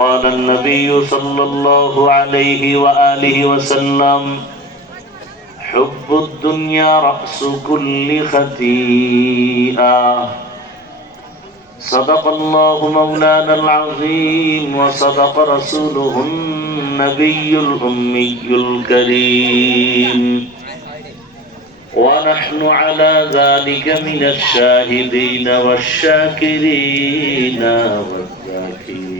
قال النبي صلى الله عليه وآله وسلم حب الدنيا رأس كل خطيئة. صدق الله مولانا العظيم وصدق رسوله النبي الأمي الكريم. ونحن على ذلك من الشاهدين والشاكرين والذاكرين.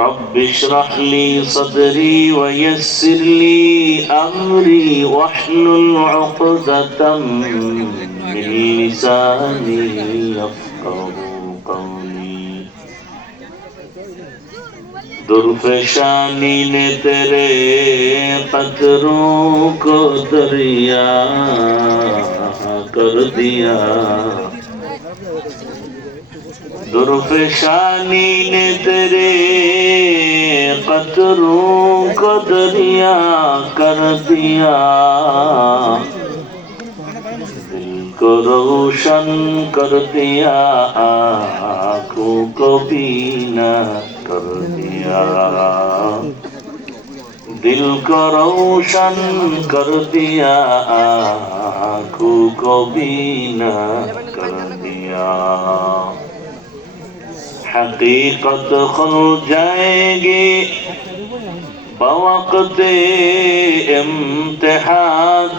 رب اشرح لي صدري ويسر لي أمري واحلل عقدة من لساني يفقه قولي. درفشانی نے تیرے قطروں کو دریا کر دیا درفشانی نے تیرے पत्थरों को दरिया कर दिया दिल को रोशन कर दिया आंखों को बीना कर दिया दिल को रोशन कर दिया आंखों को बीना कर दिया حقیقت کھل جائے گی بوقت امتحان